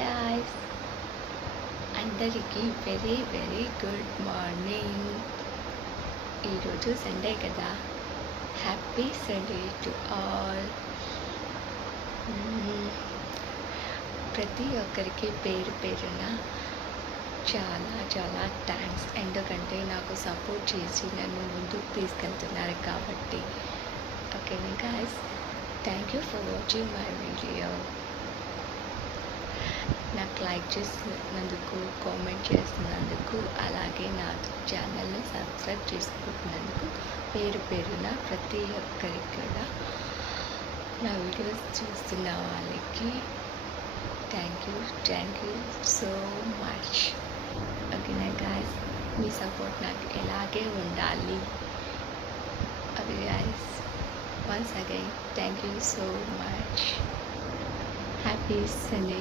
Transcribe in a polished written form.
Guys, అందరికీ very very good morning. ఈరోజు Sunday కదా, హ్యాపీ సండే టు ఆల్. ప్రతి ఒక్కరికి పేరు పేరున చాలా చాలా థ్యాంక్స్. ఎందుకంటే నాకు సపోర్ట్ చేసి నన్ను ముందుకు తీసుకెళ్తున్నారు కాబట్టి. ఓకేనా guys, thank you for watching my video. నాకు లైక్ చేసినందుకు, కామెంట్ చేసినందుకు, అలాగే నా ఛానల్ని సబ్స్క్రైబ్ చేసుకుంటున్నందుకు పేరు పేరున ప్రతి ఒక్కరికి కూడా, నా వీడియోస్ చూస్తున్న వాళ్ళకి థ్యాంక్ యూ సో మచ్. ఓకేనా గాయస్, మీ సపోర్ట్ నాకు ఎలాగే ఉండాలి. Okay guys, once again thank you so much. Happy Sunday.